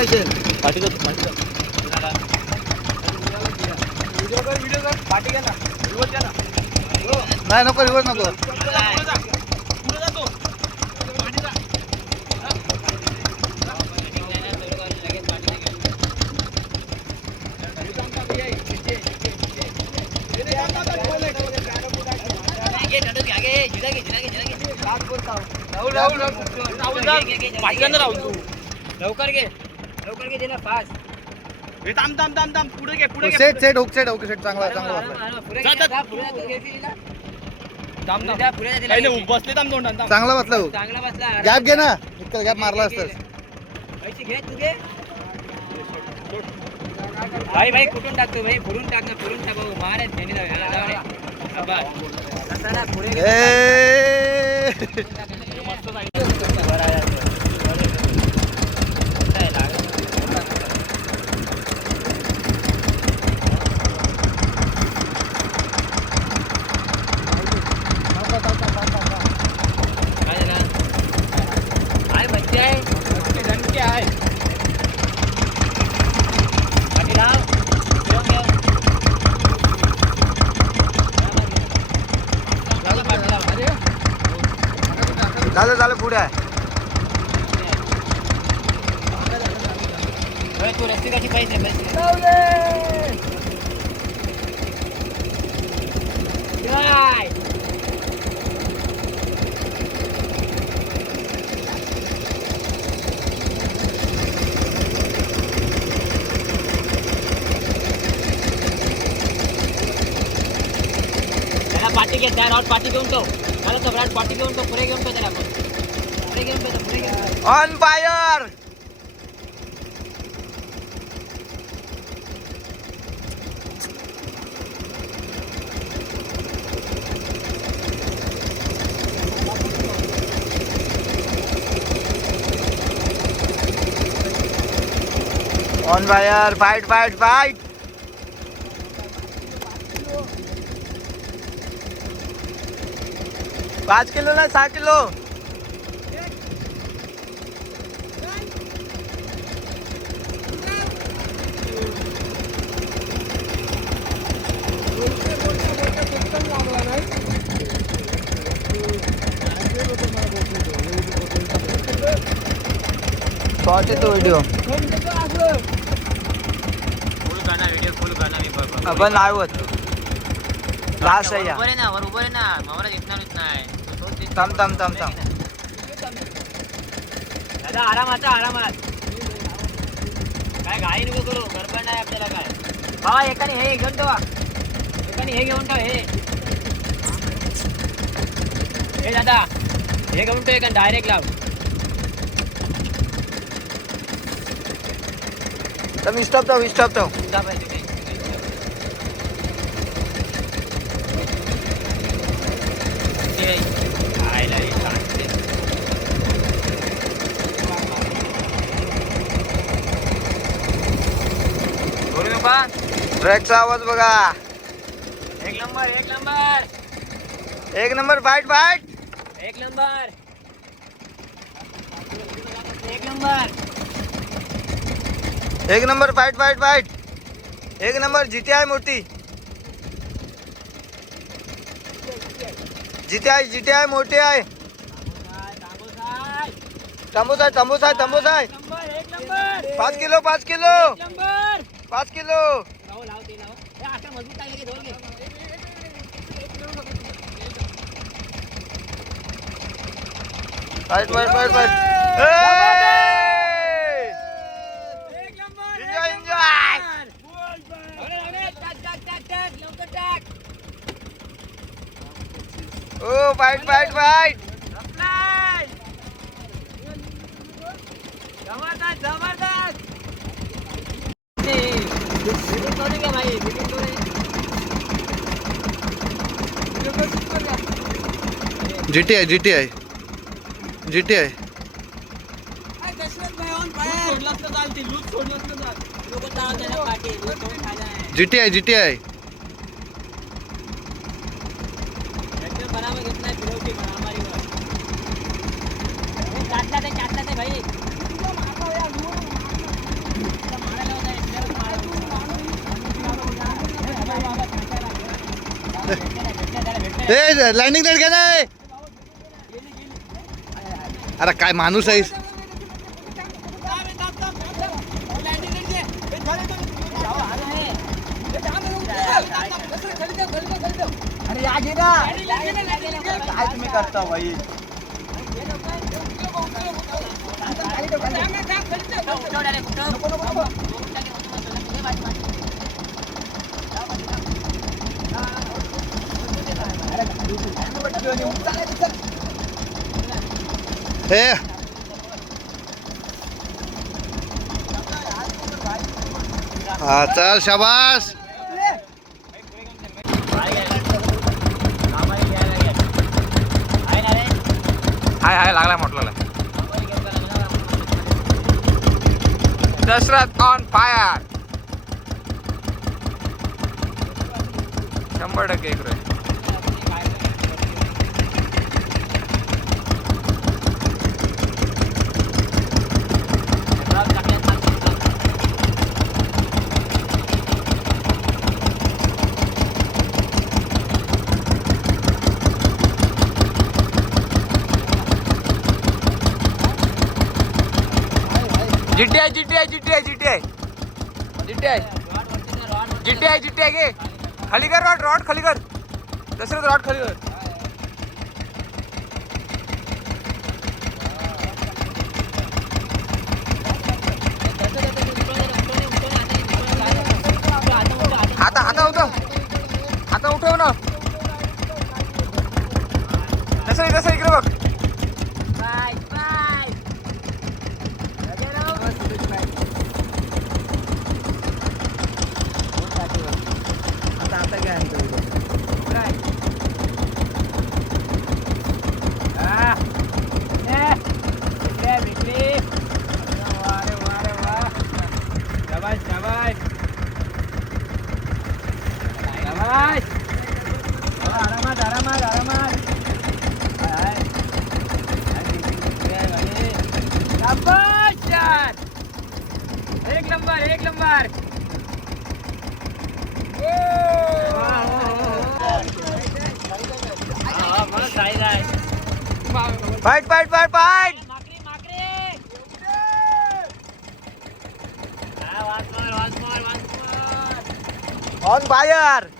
नाही पाठी नाही नको रिवर्स नको. लवकर घे. लवकर घे दिला फास्ट हे थांब थांब थांब थांब. पुढे घे पुढे घे set set hook set hook set चांगला चांगला वाटला जा. पुढे. थांब थांब. काही. नाही बसले थांब दोन थांब चांगला बसला हुक चांगला बसला गॅप घे ना. इतका गॅप मारला असतास. पैसे घे तू घे. भाई भाई कुठून टाकतो भाई? पुरून टाक ना पुरून टाक. भाऊ मार त्यांनी जाऊ ह्याला जाऊ रे. बस. तसा ना, पुढे घे. ए मस्त जाईल काय झालं? काय मज्जा आहे दणके आहे बाकी लाव. घेऊन घे. लाव, बाकी लाव. झालं झालं पुढे आहे होय, तू रस्ते कशी पैसे पैसे काय? त्याला पाठी घे त्या राऊत पाठी घेऊन तो त्याला सगळ्यात पाठी घेऊन तो पुढे घेऊन तो त्याला आपण पुढे घेऊन तो पुढे घेऊन on fire on fire fight fight fight पाच किलो ना सहा किलो। शॉर्ट येतो व्हिडिओ मी आपण नाही होत लास्ट आहे या. उभं रे ना वर उभं रे ना. मामाला दिसणारच नाही. थांब थांब थांब थांब. दादा आरामाचा आरामात. काय घाई नको करू. गडबड नाही आपल्याला काय. बाबा एकाने हे घेऊन ठेवा. एकाने हे घेऊन ठेव हे. हे दादा हे घेऊन ठेव एका डायरेक्ट लाव. तर स्टॉप थांब स्टॉप तुझा पाहिजे ते. ते सांगते. बोलू नका ट्रॅकचा आवाज बघा. एक नंबर एक नंबर. एक नंबर फाईट फाईट एक नंबर. एक नंबर. एक नंबर फाईट फाईट फाईट एक नंबर जिथे आहे मोठी जिथे आहे जिथे आहे मोठी आहे तंबूस आहे. तंबूस आहे तंबूस आहे पाच किलो पाच किलो. पाच किलो. साईड साईड साईड लाव हे अशा मजबूत टाकले की धरून घे फाईट फाईट फाईट फाईट एक नंबर एन्जॉय एन्जॉय टाक टाक टाक टाक लवकर टाक ओ फाईट फाईट Apply! जबरदस्त जबरदस्त भाई. जी टी आहे जी टी आहे जी टी आहे काय दशरथ भाई on fire. सोडलास बनावं घेत नाही फिरवते महामारीवर चाटला ते चाटला ते भाई. लँडिंग लाइट नाही अरे काय माणूस आहेस? अरे या घे ना. काय तुम्ही करता भाई हे. हा चल शाबास. हाय हाय लागलाय म्हटलं दशरथ ऑन फायर शंभर टक्के एक रे जिट्टी आहे जिट्टी आहे जिट्टी आहे जिट्टी आहे जिट्टी आहे जिट्टी आहे जिट्टी आहे घे खाली कर रॉड रॉड खाली कर दशरथ रॉड खाली कर आता आता उठव। आता उठव ना। दशरथ दशरथ इकडे बघ। एक नंबर एक number fight fight fight fight on fire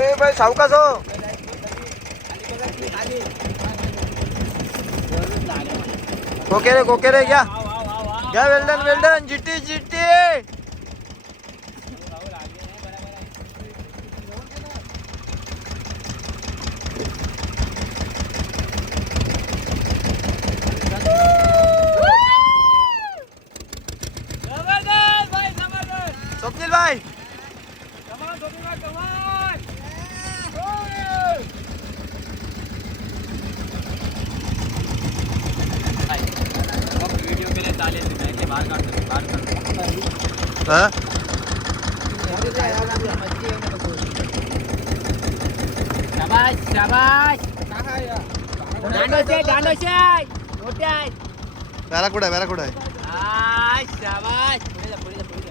ए बाई सावकाश हो. कोके रे कोके रे घ्या. घ्या well done well done well GT जिट्टी जिट्टी जबरदस्त भाई जबरदस्त स्वप्नील भाई कमान स्वप्नील भाई कमान व्हिडिओ केले चालेल नाही बाहेर काढतो बाहेर काढतो हा शाबाश शाबाश दांडोशे दांडोशे मोठे आहेत वेला कुठं आहे वेला कुठं आहे आ, शाबाश पुढे जा पुढे जा पुढे जा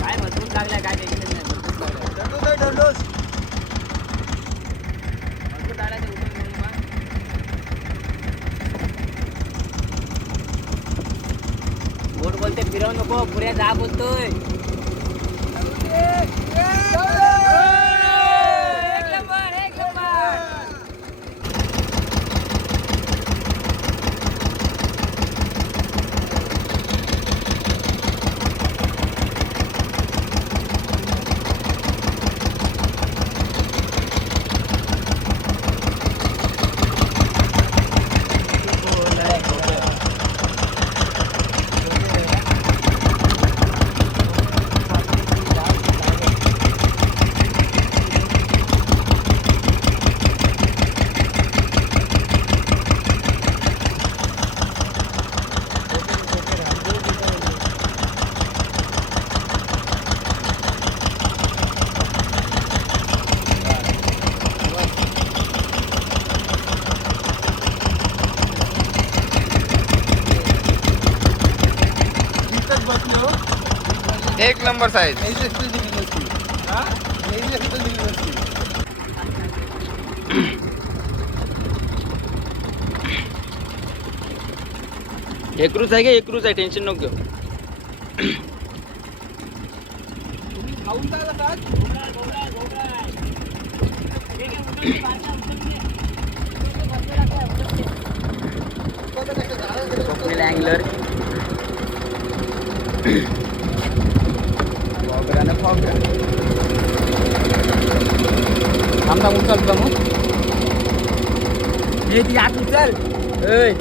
काय मजबूत लागलाय काय टेन्शन नाही मजबूत लागलाय मजबूत लागलाय ते उठून घेऊन मग. गोड बोलते नको पुऱ्या जा बोलतोय. नंबर साईज एकरूच आहे का? एकरूच आहे. टेन्शन नको घेऊ. स्वप्नील अँगलर फॉगरानं फॉगर थांबा उचल का मग हे ती आत उचल. ऐ.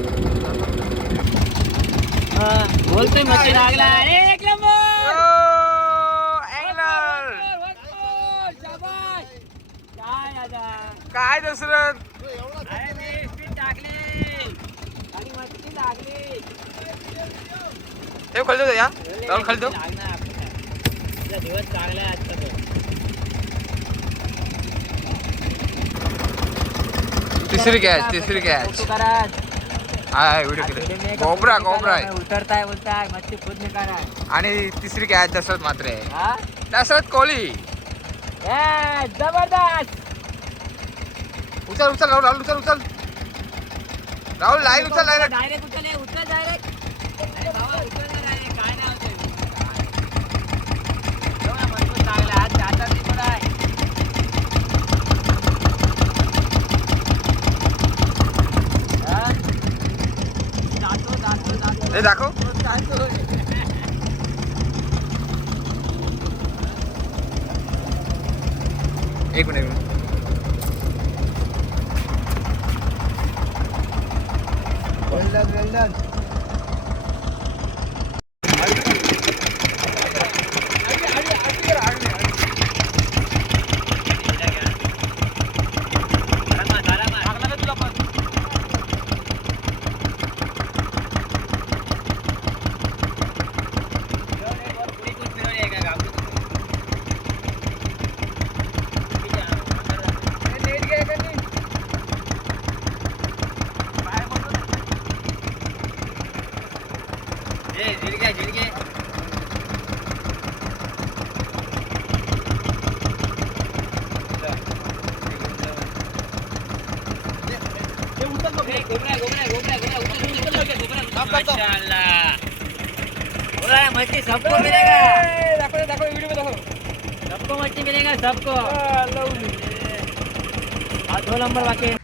बोलतोय मच्छी लागला एक नंबर. अँगलर काय आता? काय स्पीड टाकली. आणि मच्छी लागली. हे खाली जाऊ या. खाली तुझा दिवस चांगला आहे आजचा. तिसरी कॅच तिसरी कॅच फोटो करा. हा व्हिडिओ केले एक गोबरा फोटो गोबरा निकाला, मैं उतरता है बोलता है मच्छी खुद निकाला आणि तिसरी कॅच दशरथ मात्र. आहे हाँ? दशरथ कोहली. जबरदस्त. उचल उचल राहुल राहुल उचल उचल. राहुल लाईन उचल लाईन डायरेक्ट उचल हे, उचल डायरेक्ट अरे भावा उचल ना direct. काय नाही होत आहे. बघ ना, मजबूत लागला आज जाता नाही पण आहे. हा? जातो जातो जातो हे दाखव एक मिनिट एक मिनिट वेल्डन वेल्डन घोबरा, मच्छी सबको मिलेगा सबको मच्छी मिलेगा सबको हाँ दो नंबर बाकी है